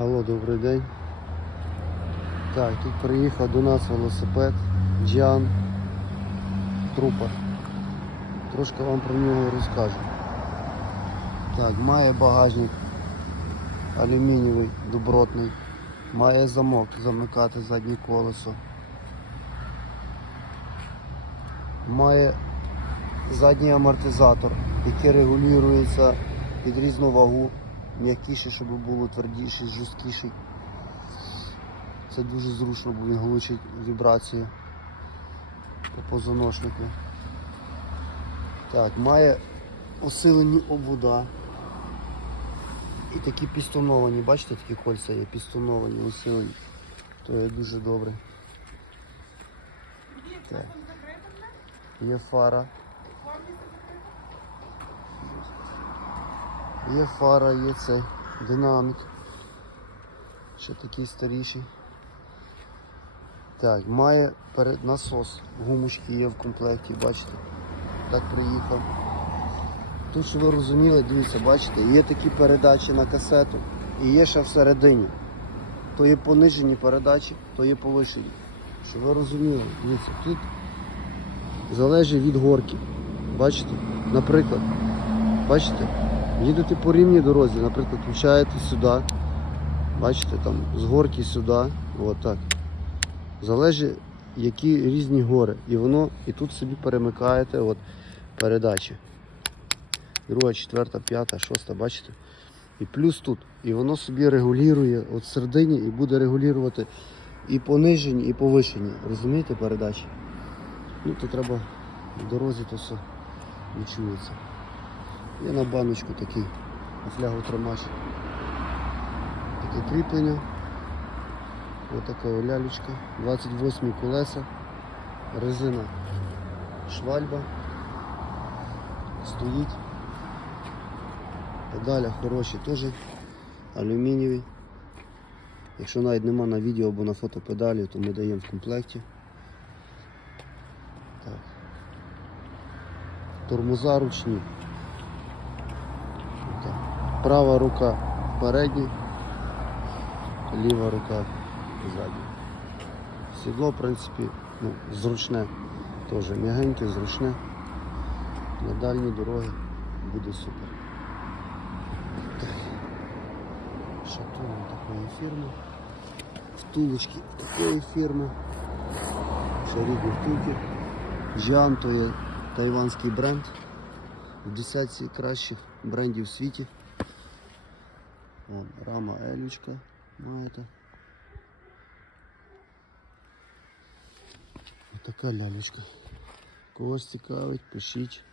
Алло, добрий день. Так, тут приїхав до нас велосипед Джан Трупа. Трошки вам про нього розкажу. Так, має багажник алюмінієвий, добротний. Має замок замикати заднє колесо. Має задній амортизатор, який регулюється під різну вагу, м'якіший, щоб було твердіший, жорсткіший. Це дуже зручно, бо він глушить вібрацію по позвоночнику. Так, має осилені обвода. І такі пістоновані, бачите, такі кольця є, пістоновані, осилені. То є дуже добре. Так. Є фара. Є фара, є це динамік. Ще такий старіший. Так, має перед насос. Гумочки є в комплекті, бачите. Так приїхав. Тут, щоб ви розуміли, дивіться, бачите, є такі передачі на касету і є ще всередині. То є понижені передачі, то є повишені. Щоб ви розуміли, дивіться, тут залежить від горки. Бачите? Наприклад, бачите, їдете по рівній дорозі, наприклад, включаєте сюди, бачите, там з горки сюди, от так. Залежить, які різні гори. І воно, і тут собі перемикаєте от, передачі. Друга, четверта, п'ята, шоста, бачите? І плюс тут. І воно собі регулює от середині і буде регулювати і понижені, і повишені. Розумієте передачі? Ну то треба в дорозі то все відчується. Є на баночку такий флягу тримач. Таке кріплення. Ось така лялечка. 28 колеса. Резина швальба. Стоїть. Педаля хороші теж. Алюмінієві. Якщо навіть нема на відео або на фото педалі, то ми даємо в комплекті. Так. Тормоза ручні. Права рука передня, ліва рука задня. Сідло, в принципі, ну, зручне, теж м'ягеньке, зручне. На дальні дороги буде супер. Так. Такої фірми. Втулочки такої фірми. Рідні втулки. Жан то є тайванський бренд. В десятці кращих брендів в світі. Вон, рама Елючка маєте. Ось така лялечка. Когось цікавить, пишіть.